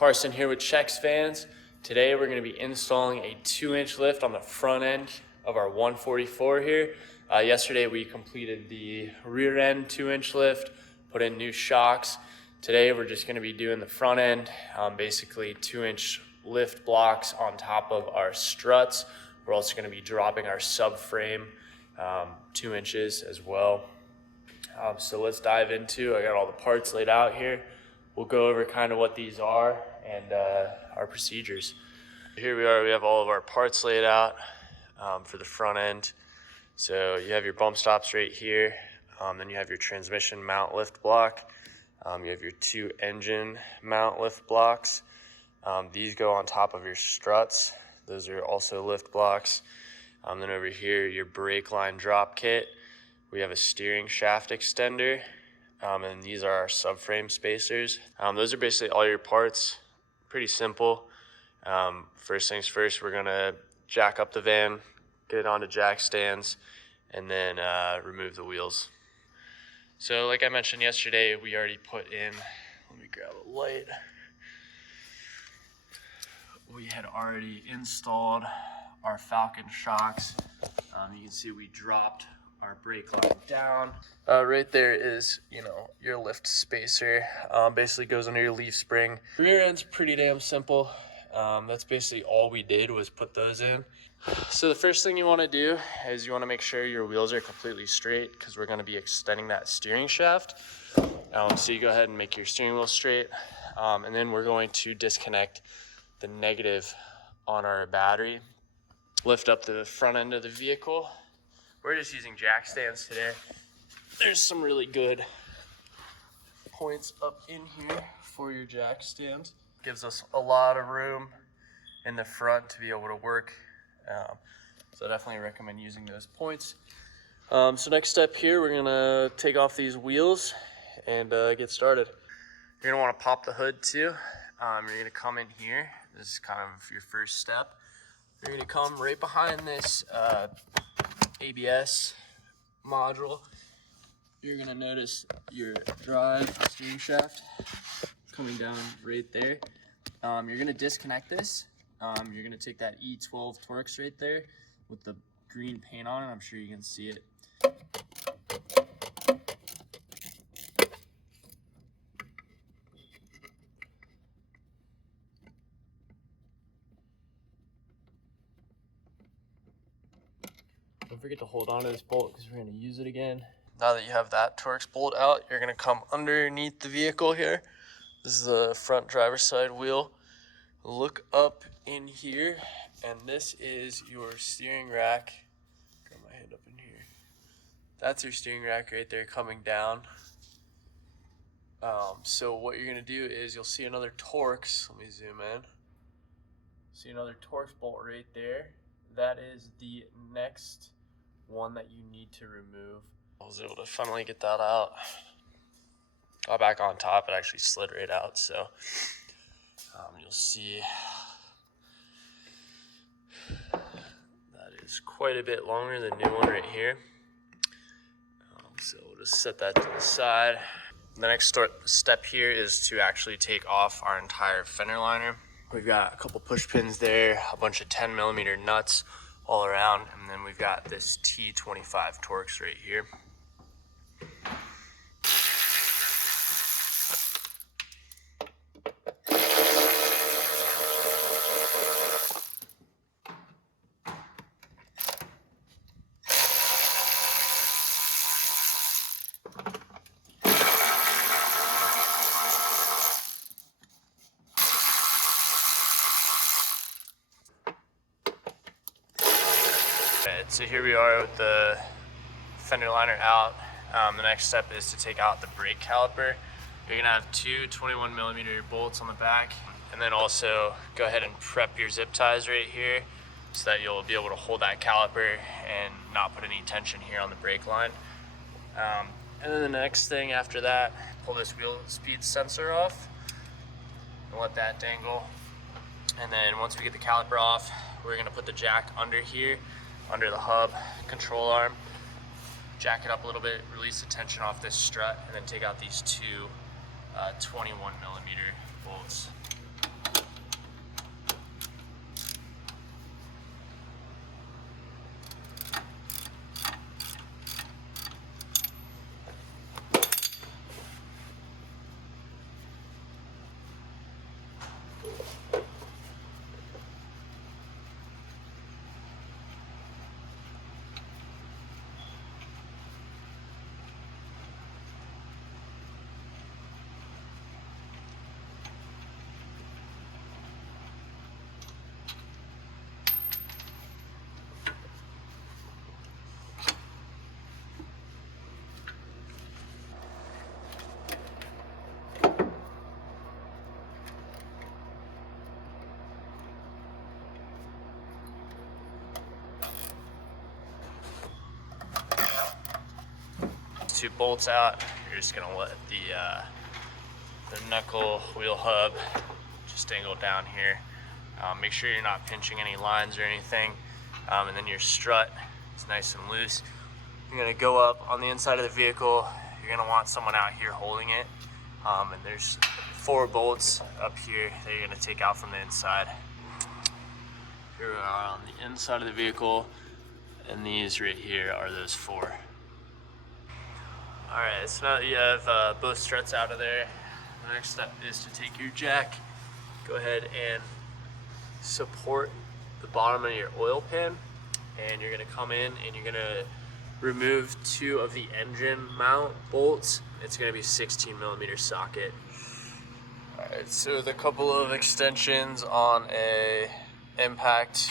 Carson here with Checks Vans. Today we're going to be installing a 2-inch lift on the front end of our 144 here. Yesterday we completed the rear end 2-inch lift, put in new shocks. Today we're just going to be doing the front end, basically 2-inch lift blocks on top of our struts. We're also going to be dropping our subframe 2 inches as well. So let's dive into, I got all the parts laid out here. We'll go over kind of what these are and our procedures. Here we are, we have all of our parts laid out for the front end. So you have your bump stops right here. Then you have your transmission mount lift block. You have your 2 engine mount lift blocks. These go on top of your struts. Those are also lift blocks. Then over here, your brake line drop kit. We have a steering shaft extender. And these are our subframe spacers. Those are basically all your parts. Pretty simple. First things first, we're gonna jack up the van, get it onto jack stands, and then remove the wheels. So like I mentioned yesterday, we already put in, let me grab a light. We had already installed our Falcon shocks. You can see we dropped our brake line down. Right there is, your lift spacer. Basically goes under your leaf spring. Rear end's pretty damn simple. That's basically all we did was put those in. So the first thing you want to do is you want to make sure your wheels are completely straight because we're going to be extending that steering shaft. So you go ahead and make your steering wheel straight. And then we're going to disconnect the negative on our battery. Lift up the front end of the vehicle. We're just using jack stands today. There's some really good points up in here for your jack stand. Gives us a lot of room in the front to be able to work. So I definitely recommend using those points. So next step here, we're gonna take off these wheels and get started. You're gonna wanna pop the hood too. You're gonna come in here. This is kind of your first step. You're gonna come right behind this ABS module. You're gonna notice your drive steering shaft coming down right there. You're gonna disconnect this. You're gonna take that E12 Torx right there with the green paint on it. I'm sure you can see it. Don't forget to hold on to this bolt because we're going to use it again. Now that you have that Torx bolt out, you're going to come underneath the vehicle here. This is the front driver's side wheel. Look up in here, and this is your steering rack. Got my hand up in here. That's your steering rack right there coming down. So what you're going to do is you'll see another Torx. Let me zoom in. See another Torx bolt right there. That is the next one that you need to remove. I was able to finally get that out. Got back on top, it actually slid right out, so you'll see that is quite a bit longer than the new one right here. So we'll just set that to the side. The next step here is to actually take off our entire fender liner. We've got a couple push pins there, a bunch of 10mm nuts all around, and then we've got this T25 Torx right here. So here we are with the fender liner out. The next step is to take out the brake caliper. You're gonna have 2 21mm bolts on the back, and then also go ahead and prep your zip ties right here so that you'll be able to hold that caliper and not put any tension here on the brake line. And then the next thing after that, pull this wheel speed sensor off and let that dangle. And then once we get the caliper off, we're gonna put the jack under here, under the hub control arm, jack it up a little bit, release the tension off this strut, and then take out these 2 21mm bolts. Two bolts out. You're just gonna let the knuckle wheel hub just dangle down here. Make sure you're not pinching any lines or anything. And then your strut is nice and loose. You're gonna go up on the inside of the vehicle. You're gonna want someone out here holding it. And there's 4 bolts up here that you're gonna take out from the inside. Here we are on the inside of the vehicle, and these right here are those 4. Alright, so now that you have both struts out of there, the next step is to take your jack, go ahead and support the bottom of your oil pan, and you're going to come in and you're going to remove 2 of the engine mount bolts. It's going to be 16mm socket. Alright, so with a couple of extensions on a impact,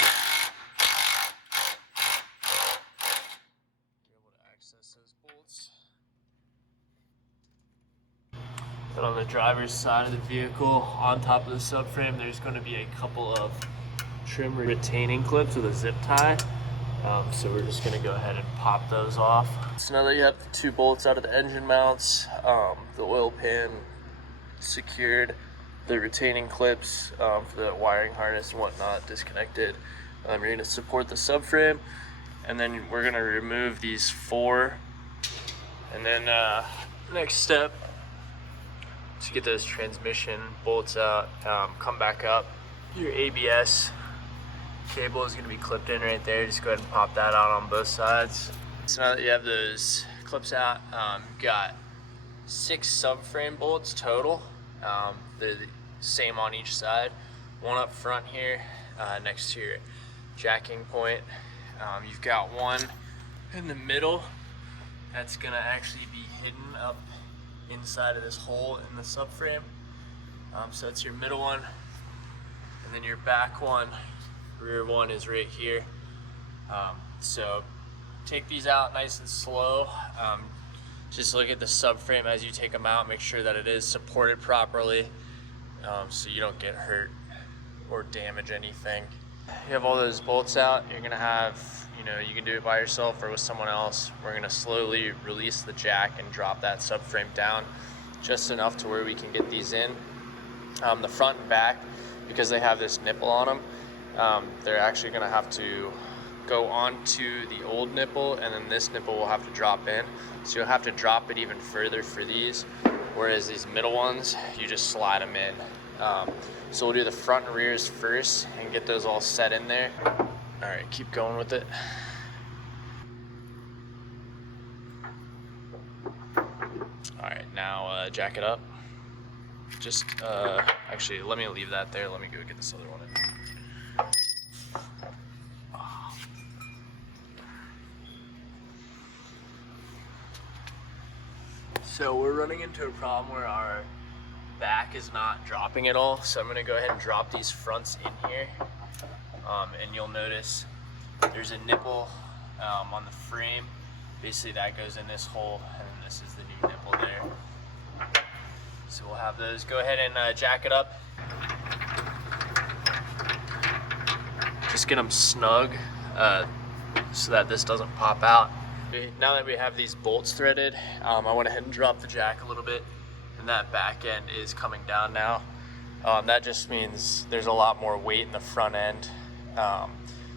you're able to access those bolts. And on the driver's side of the vehicle, on top of the subframe, there's going to be a couple of trim retaining clips with a zip tie. So we're just going to go ahead and pop those off. So now that you have the 2 bolts out of the engine mounts, the oil pan secured, the retaining clips for the wiring harness and whatnot disconnected, you're going to support the subframe, and then we're going to remove these 4. And then next step, to get those transmission bolts out, come back up. Your ABS cable is going to be clipped in right there. Just go ahead and pop that out on both sides. So now that you have those clips out, you've got 6 subframe bolts total. They're the same on each side. 1 up front here next to your jacking point. You've got 1 in the middle that's going to actually be hidden up inside of this hole in the subframe. So that's your middle one, and then your back one, rear one, is right here. So take these out nice and slow. Just look at the subframe as you take them out, make sure that it is supported properly, so you don't get hurt or damage anything. You have all those bolts out. You're gonna have, you can do it by yourself or with someone else. We're gonna slowly release the jack and drop that subframe down just enough to where we can get these in. The front and back, because they have this nipple on them, they're actually gonna have to go onto the old nipple, and then this nipple will have to drop in. So you'll have to drop it even further for these, whereas these middle ones, you just slide them in. So we'll do the front and rears first and get those all set in there. All right, keep going with it. All right, now jack it up. Just, actually, let me leave that there. Let me go get this other one in. So we're running into a problem where our back is not dropping at all. So I'm gonna go ahead and drop these fronts in here. And you'll notice there's a nipple on the frame. Basically that goes in this hole, and then this is the new nipple there. So we'll have those. Go ahead and jack it up. Just get them snug so that this doesn't pop out. Now that we have these bolts threaded, I went ahead and dropped the jack a little bit, and that back end is coming down now. That just means there's a lot more weight in the front end.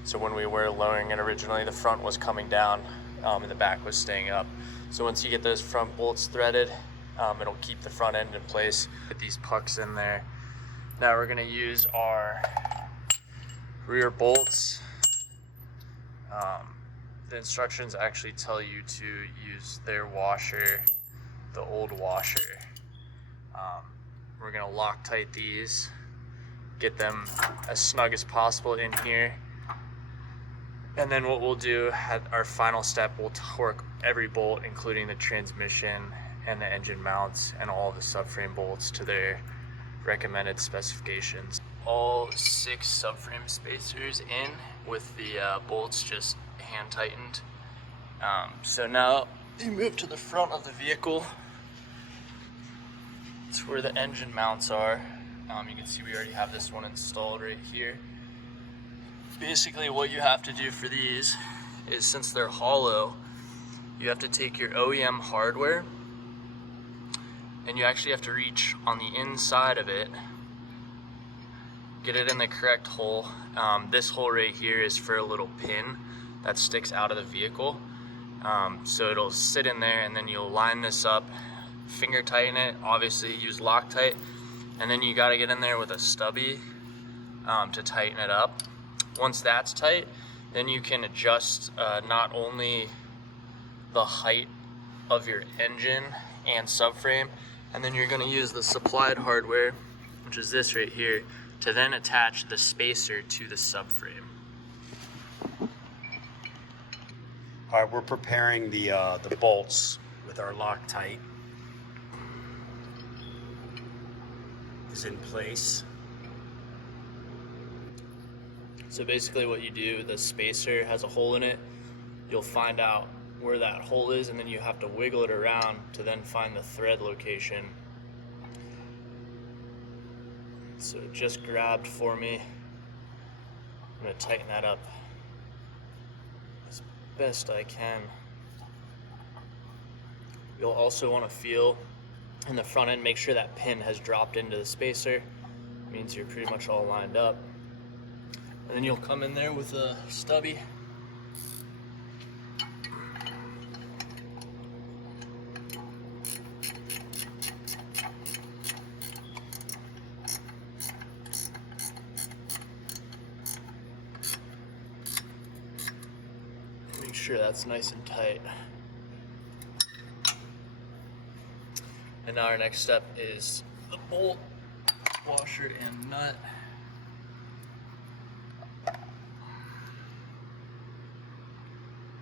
So when we were lowering it originally, the front was coming down and the back was staying up. So once you get those front bolts threaded, it'll keep the front end in place. Put these pucks in there. Now we're gonna use our rear bolts. The instructions actually tell you to use their washer, the old washer. We're gonna Loctite these get them as snug as possible in here. And then what we'll do at our final step, we'll torque every bolt, including the transmission and the engine mounts and all the subframe bolts to their recommended specifications. All 6 subframe spacers in with the bolts just hand tightened. So now you move to the front of the vehicle. It's where the engine mounts are. You can see we already have this one installed right here. Basically what you have to do for these is, since they're hollow, you have to take your OEM hardware and you actually have to reach on the inside of it, get it in the correct hole. This hole right here is for a little pin that sticks out of the vehicle. So it'll sit in there, and then you'll line this up, finger tighten it, obviously use Loctite, and then you gotta get in there with a stubby to tighten it up. Once that's tight, then you can adjust not only the height of your engine and subframe, and then you're going to use the supplied hardware, which is this right here, to then attach the spacer to the subframe. All right, we're preparing the bolts with our Loctite. Is in place. So basically what you do, the spacer has a hole in it. You'll find out where that hole is, and then you have to wiggle it around to then find the thread location. So it just grabbed for me. I'm gonna tighten that up as best I can. You'll also want to feel in the front end, make sure that pin has dropped into the spacer. It means you're pretty much all lined up. And then you'll come in there with a stubby. Make sure that's nice and tight. And now our next step is the bolt, washer, and nut.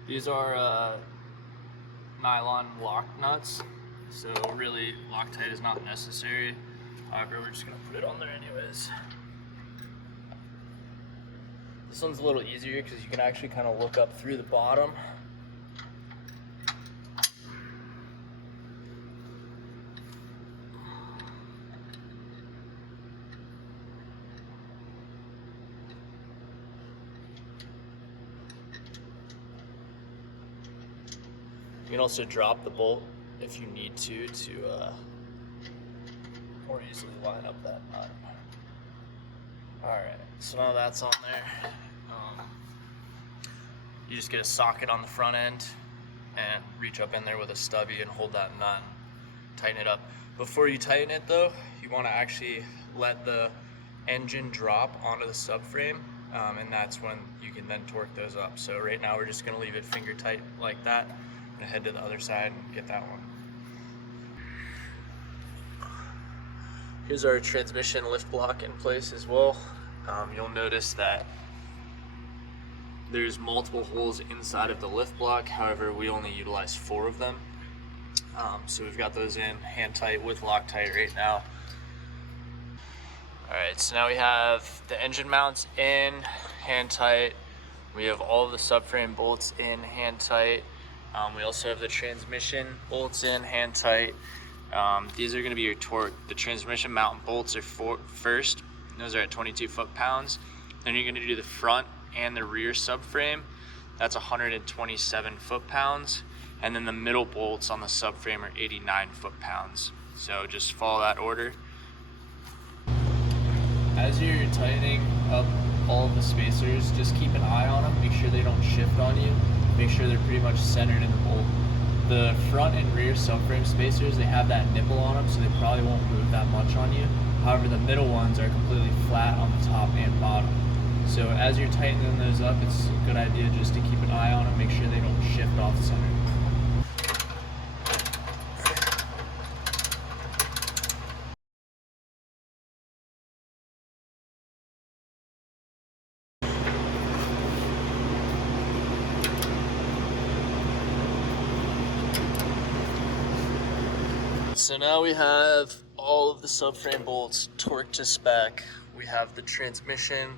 These are nylon lock nuts, so really Loctite is not necessary. However, we're just gonna put it on there anyways. This one's a little easier because you can actually kind of look up through the bottom. You can also drop the bolt if you need to more easily line up that nut. Alright, so now that's on there. You just get a socket on the front end and reach up in there with a stubby and hold that nut, tighten it up. Before you tighten it though, you want to actually let the engine drop onto the subframe, and that's when you can then torque those up. So right now we're just going to leave it finger tight like that. Head to the other side and get that one. Here's our transmission lift block in place as well. You'll notice that there's multiple holes inside of the lift block. However, we only utilize 4 of them. So we've got those in hand tight with Loctite right now. Alright, so now we have the engine mounts in hand tight. We have all of the subframe bolts in hand tight. We also have the transmission bolts in hand tight. These are going to be your torque. The transmission mount bolts are first. Those are at 22 foot-pounds. Then you're going to do the front and the rear subframe. That's 127 foot-pounds. And then the middle bolts on the subframe are 89 foot-pounds. So just follow that order. As you're tightening up all of the spacers, just keep an eye on them. Make sure they don't shift on you. Make sure they're pretty much centered in the bolt. The front and rear subframe spacers, they have that nipple on them, so they probably won't move that much on you. However, the middle ones are completely flat on the top and bottom. So as you're tightening those up, it's a good idea just to keep an eye on them, make sure they don't shift off center. So now we have all of the subframe bolts torqued to spec. We have the transmission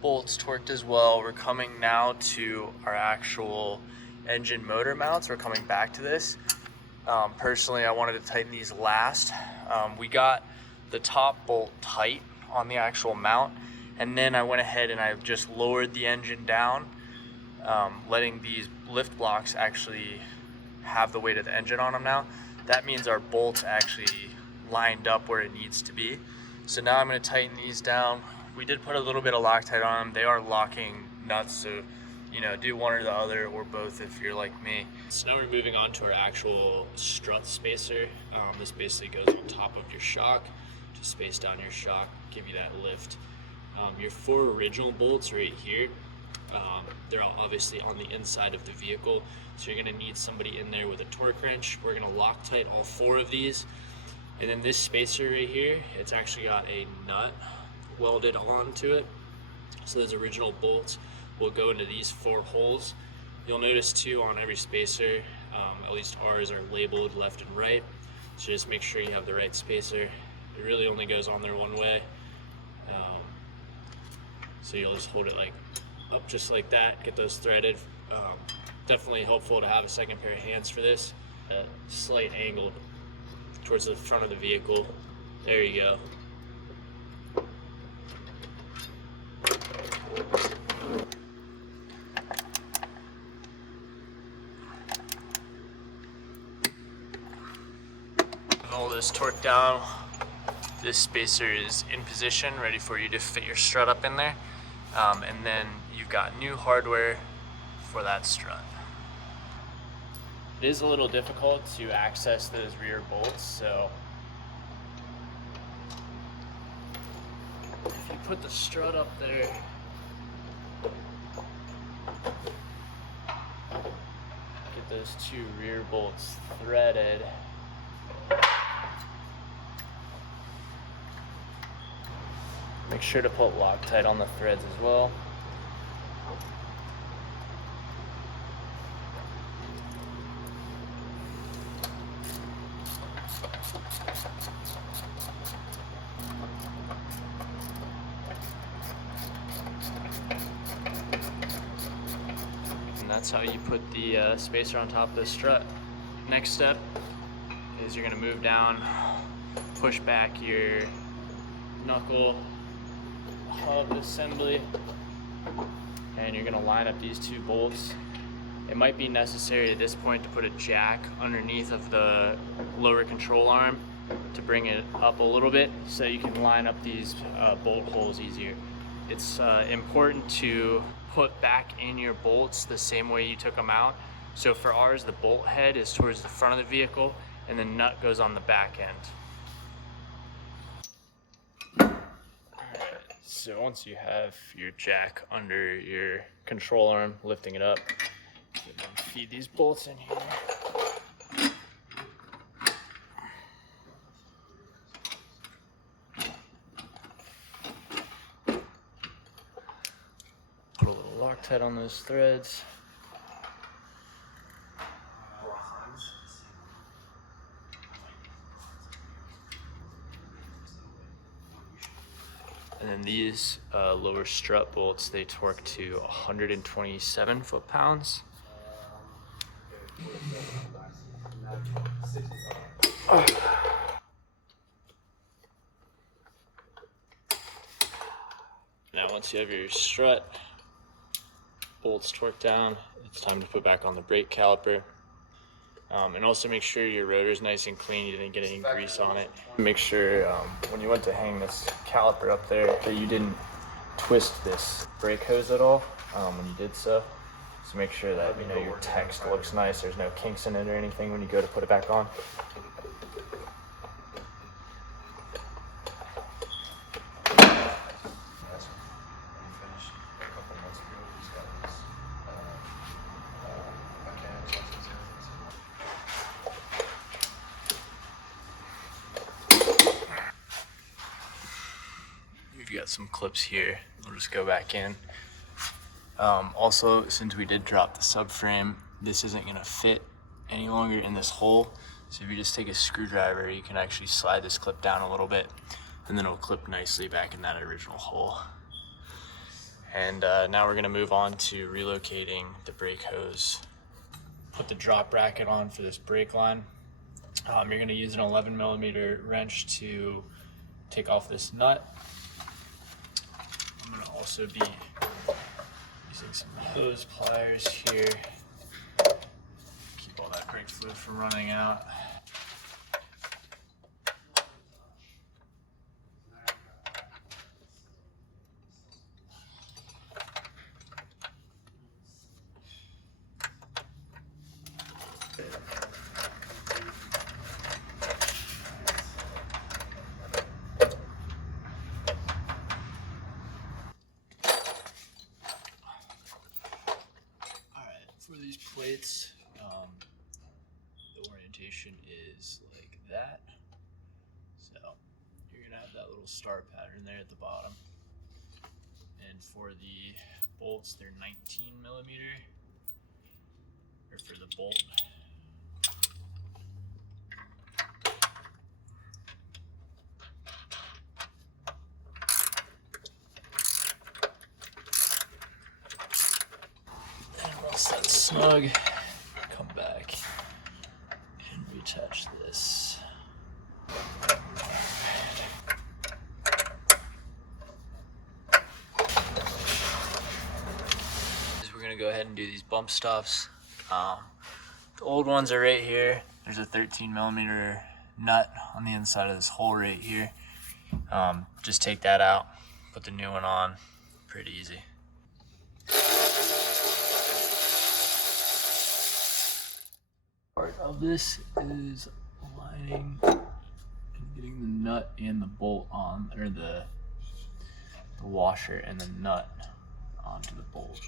bolts torqued as well. We're coming now to our actual engine motor mounts. We're coming back to this. Personally, I wanted to tighten these last. We got the top bolt tight on the actual mount, and then I went ahead and I just lowered the engine down, letting these lift blocks actually have the weight of the engine on them now. That means our bolts actually lined up where it needs to be. So now I'm going to tighten these down. We did put a little bit of Loctite on them. They are locking nuts, so you know, do one or the other or both if you're like me. So now we're moving on to our actual strut spacer. This basically goes on top of your shock to space down your shock, give you that lift. Your 4 original bolts right here, they're all obviously on the inside of the vehicle, so you're going to need somebody in there with a torque wrench. We're going to Loctite all 4 of these, and then this spacer right here, it's actually got a nut welded onto it. So those original bolts will go into these 4 holes. You'll notice too on every spacer, at least ours are labeled left and right, so just make sure you have the right spacer. It really only goes on there one way, so you'll just hold it like up just like that, get those threaded. Definitely helpful to have a second pair of hands for this. A slight angle towards the front of the vehicle. There you go. All this torque down. This spacer is in position, ready for you to fit your strut up in there. And then you've got new hardware for that strut. It is a little difficult to access those rear bolts, so if you put the strut up there, get those 2 rear bolts threaded. Make sure to put Loctite on the threads as well. And that's how you put the spacer on top of the strut. Next step is you're going to move down, push back your knuckle hub assembly, and you're going to line up these 2 bolts. It might be necessary at this point to put a jack underneath of the lower control arm to bring it up a little bit so you can line up these bolt holes easier. It's important to put back in your bolts the same way you took them out. So for ours, the bolt head is towards the front of the vehicle and the nut goes on the back end. So once you have your jack under your control arm, lifting it up, you can feed these bolts in here. Put a little Loctite on those threads. And then these lower strut bolts, they torque to 127 foot-pounds. Now once you have your strut bolts torqued down, it's time to put back on the brake caliper. And also make sure your rotor is nice and clean, you didn't get any grease on it. Make sure when you went to hang this caliper up there that you didn't twist this brake hose at all when you did so. So make sure that your text looks nice, there's no kinks in it or anything when you go to put it back on. We've got some clips here. We'll just go back in. Also, since we did drop the subframe, this isn't gonna fit any longer in this hole. So if you just take a screwdriver, you can actually slide this clip down a little bit, and then it'll clip nicely back in that original hole. And now we're gonna move on to relocating the brake hose. Put the drop bracket on for this brake line. You're gonna use an 11mm wrench to take off this nut. I'm gonna also be using some hose pliers here. Keep all that brake fluid from running out. For these plates, the orientation is like that. So you're gonna have that little star pattern there at the bottom. And for the bolts, they're 19mm, or for the bolt. And once that's snug, come back and reattach this. We're gonna go ahead and do these bump stops. The old ones are right here. There's a 13mm nut on the inside of this hole right here. Just take that out, put the new one on, pretty easy. Part of this is aligning and getting the nut and the bolt on, or the washer and the nut onto the bolt.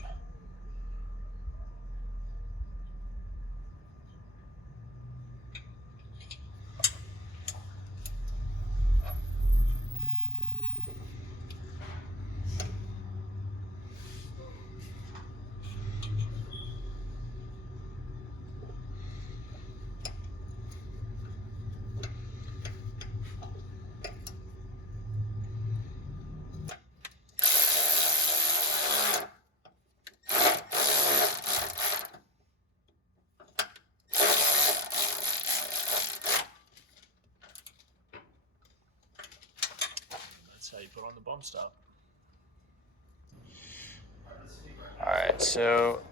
That's how you put on the bump stop. Alright, so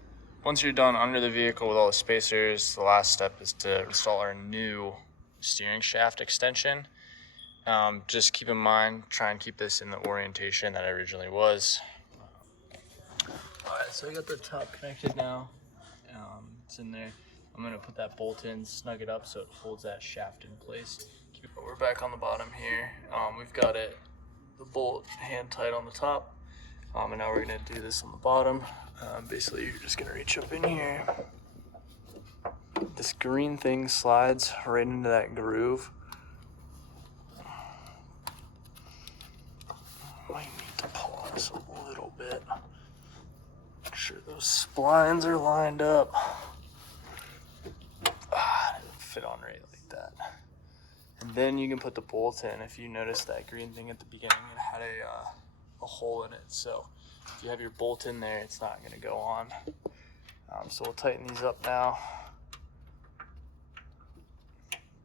once you're done under the vehicle with all the spacers, the last step is to install our new steering shaft extension. Just keep in mind, try and keep this in the orientation that it originally was. Alright, so I got the top connected now. It's in there. I'm going to put that bolt in, snug it up so it holds that shaft in place. We're back on the bottom here. We've got it, the bolt hand tight on the top. And now we're going to do this on the bottom. Basically, you're just going to reach up in here. This green thing slides right into that groove. Might need to pull on this a little bit. Make sure those splines are lined up. It didn't fit on right like that. And then you can put the bolt in. If you notice that green thing at the beginning, it had a hole in it. So if you have your bolt in there, it's not going to go on. So we'll tighten these up now.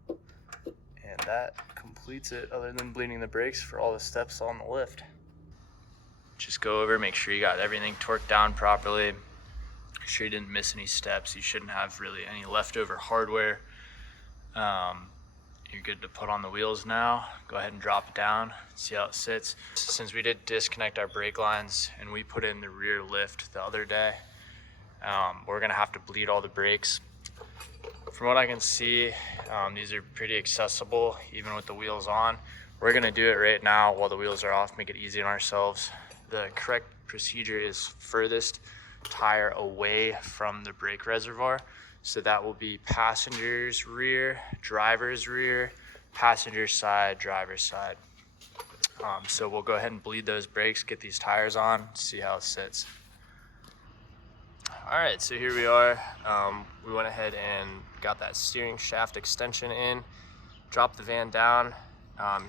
And that completes it, other than bleeding the brakes for all the steps on the lift. Just go over, make sure you got everything torqued down properly. Make sure you didn't miss any steps. You shouldn't have really any leftover hardware. You're good to put on the wheels now. Go ahead and drop it down, see how it sits. Since we did disconnect our brake lines and we put in the rear lift the other day, we're gonna have to bleed all the brakes. From what I can see, these are pretty accessible even with the wheels on. We're gonna do it right now while the wheels are off, make it easy on ourselves. The correct procedure is furthest tire away from the brake reservoir. So that will be passenger's rear, driver's rear, passenger side, driver's side. So we'll go ahead and bleed those brakes, get these tires on, see how it sits. All right, so here we are. We went ahead and got that steering shaft extension in, dropped the van down.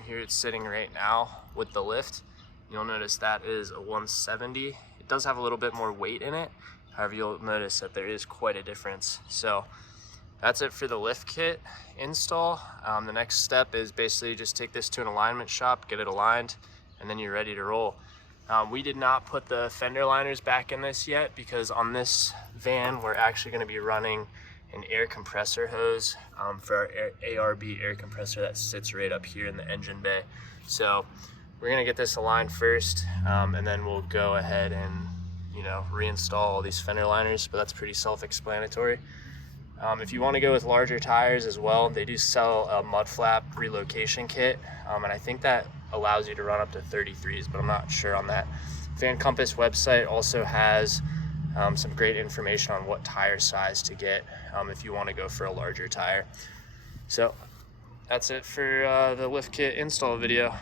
Here it's sitting right now with the lift. You'll notice that is a 170. It does have a little bit more weight in it. However, you'll notice that there is quite a difference. So that's it for the lift kit install. The next step is basically just take this to an alignment shop, get it aligned, and then you're ready to roll. We did not put the fender liners back in this yet because on this van, we're actually gonna be running an air compressor hose for our ARB air compressor that sits right up here in the engine bay. So we're gonna get this aligned first, and then we'll go ahead and reinstall all these fender liners, but that's pretty self-explanatory. If you want to go with larger tires as well, they do sell a mud flap relocation kit, and I think that allows you to run up to 33s, but I'm not sure on that. Van Compass website also has some great information on what tire size to get if you want to go for a larger tire. So that's it for the lift kit install video.